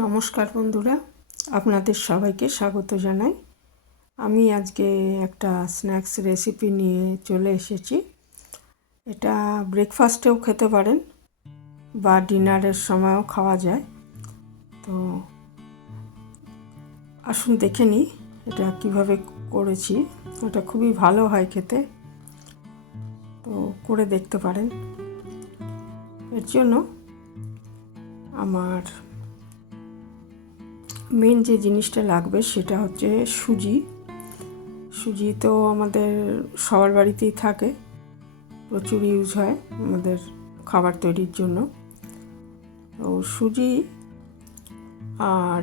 নমস্কার বন্ধুরা, আপনাদের সবাইকে স্বাগত জানাই। আমি আজকে একটা স্ন্যাক্স রেসিপি নিয়ে চলে এসেছি। এটা ব্রেকফাস্টেও খেতে পারেন বা ডিনারের সময়ও খাওয়া যায়। তো আসুন দেখে নিই এটা কিভাবে করেছি। এটা খুবই ভালো হয় খেতে, তো করে দেখতে পারেন। এর জন্য আমার মেন যে জিনিসটা লাগবে সেটা হচ্ছে সুজি। সুজি তো আমাদের সবার বাড়িতেই থাকে, প্রচুর ইউজ হয় আমাদের খাবার তৈরির জন্য। তো সুজি, আর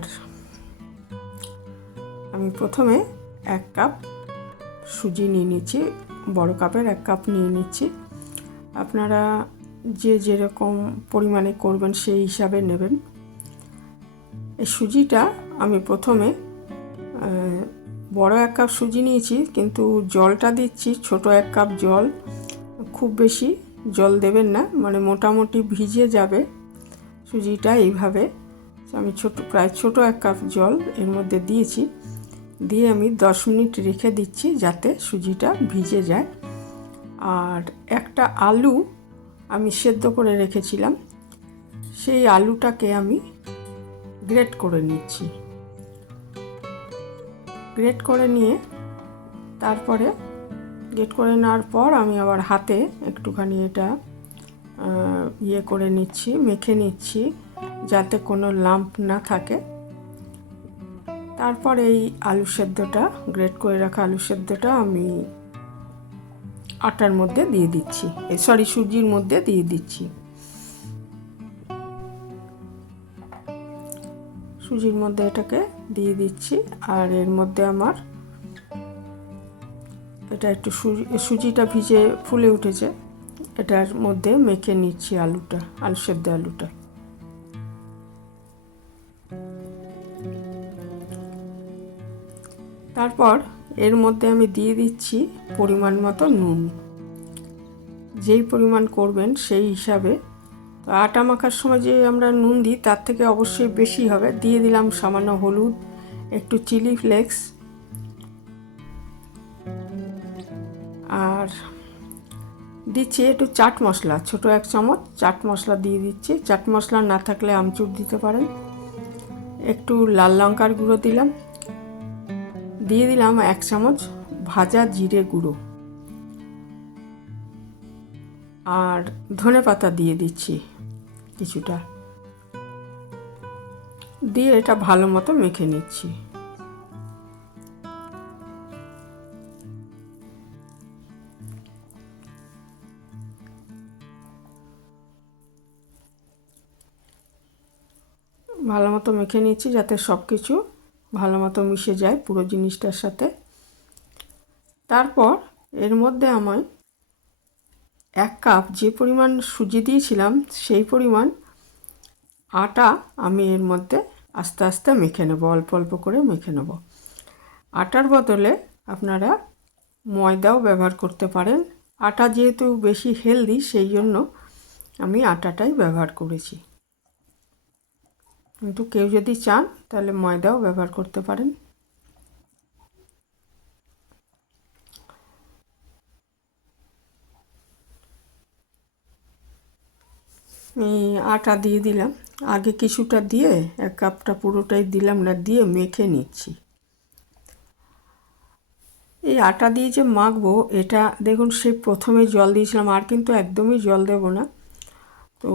আমি প্রথমে 1 কাপ সুজি নিয়ে নিচ্ছি, বড় কাপের 1 কাপ নিয়ে নিচ্ছি। আপনারা যে যেরকম পরিমাণে করবেন সেই হিসাবে নেবেন। এই সুজিটা আমি প্রথমে বড় 1 কাপ সুজি নিয়েছি, কিন্তু জলটা দিচ্ছি ছোট 1 কাপ জল। খুব বেশি জল দেবেন না, মানে মোটামুটি ভিজে যাবে সুজিটা এইভাবে। আমি প্রায় ছোট 1 কাপ জল এর মধ্যে দিয়েছি, দিয়ে আমি 10 মিনিট রেখে দিচ্ছি যাতে সুজিটা ভিজে যায়। আর একটা আলু আমি সেদ্ধ করে রেখেছিলাম, সেই আলুটাকে আমি গ্রেট করে নিচ্ছি। গ্রেট করে নিয়ে তারপরে গ্রেট করে নেওয়ার পর আমি আবার হাতে একটুখানি এটা করে নিচ্ছি, মেখে নিচ্ছি যাতে কোনো লাম্প না থাকে। তারপর এই আলু সেদ্ধটা, গ্রেট করে রাখা আলু সেদ্ধটা আমি আটার মধ্যে দিয়ে দিচ্ছি, সুজির মধ্যে দিয়ে দিচ্ছি। সুজির মধ্যে এটাকে দিয়ে দিচ্ছি। আর এর মধ্যে আমার এটা একটু সুজিটা ভিজে ফুলে উঠেছে, এটার মধ্যে মেখে নিচ্ছি আলু সেদ্ধ আলুটা। তারপর এর মধ্যে আমি দিয়ে দিচ্ছি পরিমাণ মতো নুন। যেই পরিমাণ করবেন সেই হিসাবে। তো আটা মাখার সময় যে আমরা নুন দিই তার থেকে অবশ্যই বেশি হবে। দিয়ে দিলাম সামান্য হলুদ, একটু চিলি ফ্লেক্স, আর দিচ্ছি একটু চাট মশলা, ছোট 1 চামচ চাট মশলা দিয়ে দিচ্ছি। চাট মশলা না থাকলে আমচুর দিতে পারেন। একটু লাল লঙ্কার গুঁড়ো দিলাম, দিয়ে দিলাম 1 চামচ ভাজা জিরে গুঁড়ো, আর ধনে পাতা দিয়ে দিচ্ছি কিছুটা, দিয়ে এটা ভালো মতো মেখে নিচ্ছি। ভালো মতো মেখে নিচ্ছি যাতে সব কিছু ভালো মতো মিশে যায় পুরো জিনিসটার সাথে। তারপর এর মধ্যে আমায় 1 কাপ যে পরিমাণ সুজি দিয়েছিলাম সেই পরিমাণ আটা আমি এর মধ্যে আস্তে আস্তে মেখে নেব, অল্প অল্প করে মেখে নেব। আটার বদলে আপনারা ময়দাও ব্যবহার করতে পারেন। আটা যেহেতু বেশি হেলদি সেই জন্য আমি আটাটাই ব্যবহার করেছি, কিন্তু কেউ যদি চান তাহলে ময়দাও ব্যবহার করতে পারেন। আমি আটা দিয়ে দিলাম, আগে কিছুটা দিয়ে 1 কাপটা পুরোটাই দিলাম না, দিয়ে মেখে নিচ্ছি। এই আটা দিয়ে যে মাখবো এটা দেখুন, সেই প্রথমে জল দিয়েছিলাম, আর কিন্তু একদমই জল দেব না। তো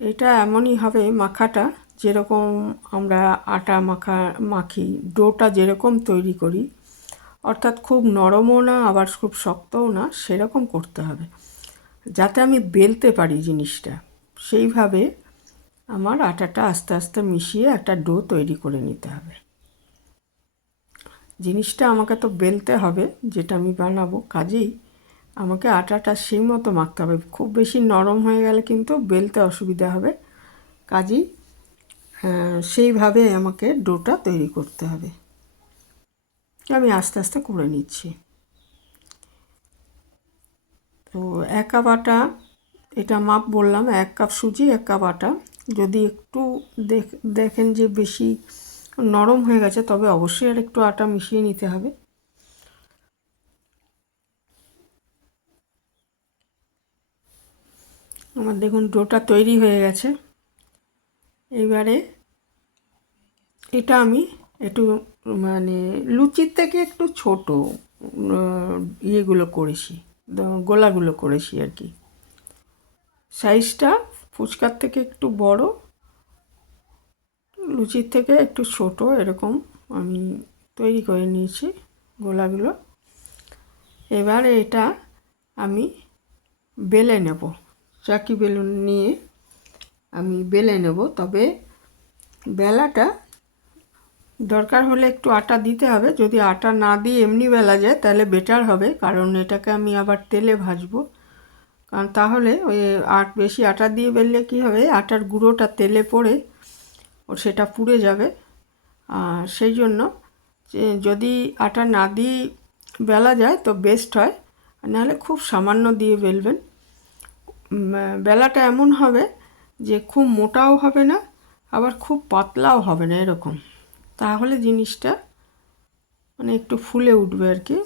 এটা এমনই হবে মাখাটা, যেরকম আমরা আটা মাখি, ডোটা যেরকম তৈরি করি, অর্থাৎ খুব নরমও না আবার খুব শক্তও না, সেরকম করতে হবে যাতে আমি বেলতে পারি জিনিসটা। সেইভাবে আমার আটাটা আস্তে আস্তে মিশিয়ে একটা ডো তৈরি করে নিতে হবে। জিনিসটা আমাকে তো বেলতে হবে, যেটা আমি বানাবো, কাজেই আমাকে আটাটা সেই মতো মাখতে হবে। খুব বেশি নরম হয়ে গেলে কিন্তু বেলতে অসুবিধা হবে, কাজেই সেইভাবে আমাকে ডোটা তৈরি করতে হবে। আমি আস্তে আস্তে করে নিচ্ছি। তো 1 কাপ আটা, এটা মাপ বললাম, 1 কাপ সুজি 1 কাপ আটা, যদি একটু দেখেন যে বেশি নরম হয়ে গেছে, তবে অবশ্যই আর একটু আটা মিশিয়ে নিতে হবে। আমার দেখুন ডোটা তৈরি হয়ে গেছে। এবারে এটা আমি একটু মানে লুচির থেকে একটু ছোট ইয়েগুলো করেছি, গোলাগুলো করেছি আর কি। সাইজটা ফুচকার থেকে একটু বড়, লুচির থেকে একটু ছোট, এরকম আমি তৈরি করে নিয়েছি গোলাগুলো। এবারে এটা আমি বেলে নেব, চাকি বেলুন নিয়ে আমি বেলে নেব। তবে বেলাটা দরকার হলে একটু আটা দিতে হবে। যদি আটা না দিয়ে এমনি বেলা যায় তাহলে বেটার হবে, কারণ এটাকে আমি আবার তেলে ভাজবো। কারণ তাহলে ওই বেশি আটা দিয়ে বেললে কী হবে, আটার গুঁড়োটা তেলে পড়ে ও সেটা পুড়ে যাবে। আর সেই জন্য যদি আটা না দিয়ে বেলা যায় তো বেস্ট হয়, নাহলে খুব সামান্য দিয়ে বেলবেন। বেলাটা এমন হবে যে খুব মোটাও হবে না, আবার খুব পাতলাও হবে না, এরকম। তাহলে জিনিসটা মানে একটু ফুলে উঠবে আর কি,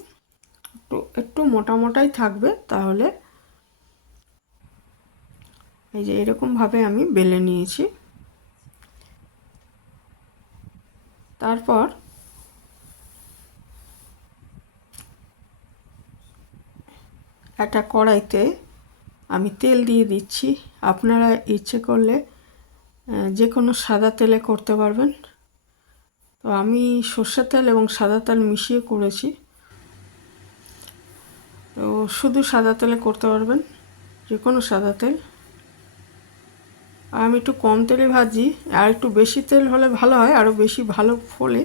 একটু একটু মোটা মোটাই থাকবে। তাহলে এই যে এরকমভাবে আমি বেলে নিয়েছি। তারপর একটা কড়াইতে আমি তেল দিয়ে দিচ্ছি। আপনারা ইচ্ছে করলে যে কোনো সাদা তেলে করতে পারবেন। তো আমি সর্ষের তেল এবং সাদা তেল মিশিয়ে করেছি। তো শুধু সাদা তেলে করতে পারবেন, যে কোনো সাদা তেল। আর আমি একটু কম তেলে ভাজি, আর একটু বেশি তেল হলে ভালো হয়, আরও বেশি ভালো ফোলে।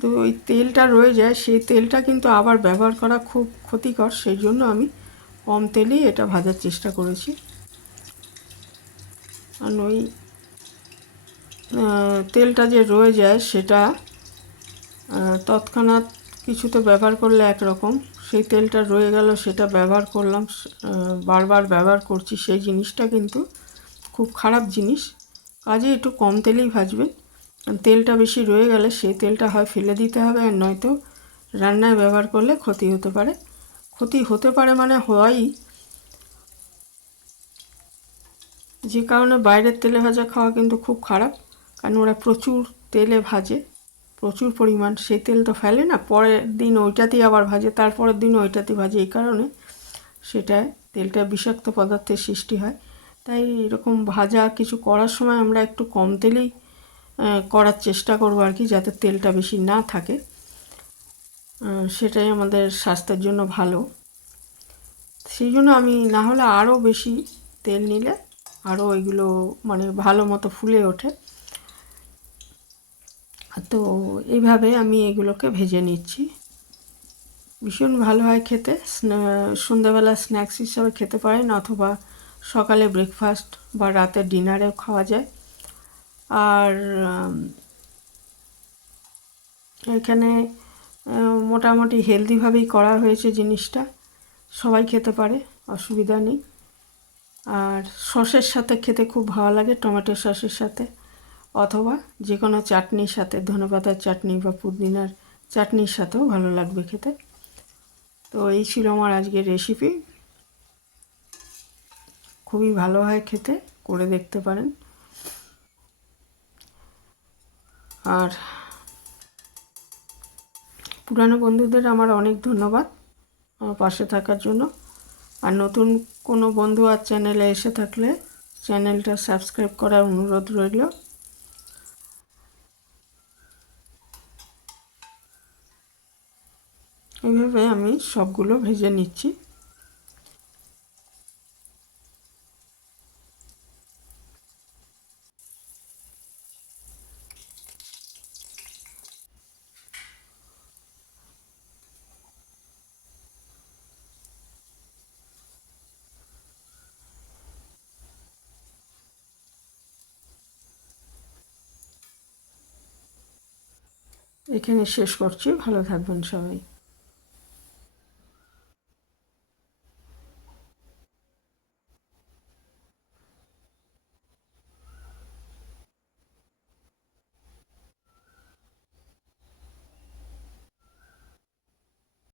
তো ওই তেলটা রয়ে যায়, সেই তেলটা কিন্তু আবার ব্যবহার করা খুব ক্ষতিকর, সেই জন্য আমি কম তেলেই এটা ভাজার চেষ্টা করেছি। আর ওই তেলটা যে রয়ে যায় সেটা তৎক্ষণাৎ কিছুতে ব্যবহার করলে একরকম, সেই তেলটা রয়ে গেল, সেটা ব্যবহার করলাম, বারবার ব্যবহার করছি, সেই জিনিসটা কিন্তু খুব খারাপ জিনিস। কাজে একটু কম তেলেই ভাজবেন। তেলটা বেশি রয়ে গেলে সেই তেলটা হয় ফেলে দিতে হবে, আর নয়তো রান্নায় ব্যবহার করলে ক্ষতি হতে পারে। ক্ষতি হতে পারে মানে হয়ই, যে কারণে বাইরের তেলে ভাজা খাওয়া কিন্তু খুব খারাপ। কারণ ওরা প্রচুর তেলে ভাজে, প্রচুর পরিমাণ, সেই তেল তো ফেলে না, পরের দিন ওইটাতেই আবার ভাজে, তারপরের দিন ওইটাতেই ভাজে, এই কারণে সেটায় তেলটা বিষাক্ত পদার্থের সৃষ্টি হয়। তাই এরকম ভাজা কিছু করার সময় আমরা একটু কম তেলেই করার চেষ্টা করবো আর কি, যাতে তেলটা বেশি না থাকে। সেটাই আমাদের স্বাস্থ্যের জন্য ভালো। সেই জন্য আমি না হলে আরও বেশি তেল নিলে আরও এগুলো মানে ভালো মতো ফুলে ওঠে। তো এইভাবে আমি এগুলোকে ভেজে নিচ্ছি। ভীষণ ভালো হয় খেতে, সন্ধ্যাবেলা স্ন্যাক্স হিসাবে খেতে পারেন, অথবা সকালে ব্রেকফাস্ট বা রাতে ডিনারেও খাওয়া যায়। আর এখানে মোটামুটি হেলদিভাবেই করা হয়েছে জিনিসটা, সবাই খেতে পারে, অসুবিধা নেই। আর সসের সাথে খেতে খুব ভালো লাগে, টমেটো সসের সাথে, অথবা যে কোনো চাটনির সাথে, ধনেপাতার চাটনি বা পুদিনার চাটনির সাথেও ভালো লাগবে খেতে। তো এই ছিল আমার আজকের রেসিপি, খুবই ভালো হয় খেতে, করে দেখতে পারেন। আর পুরানো বন্ধুদের আমার অনেক ধন্যবাদ আমার পাশে থাকার জন্য। আর নতুন কোনো বন্ধু আর চ্যানেলে এসে থাকলে চ্যানেলটা সাবস্ক্রাইব করার অনুরোধ রইল। এইভাবে আমি সবগুলো ভেজে নিচ্ছি। এখানে শেষ করছি, ভালো থাকবেন সবাই।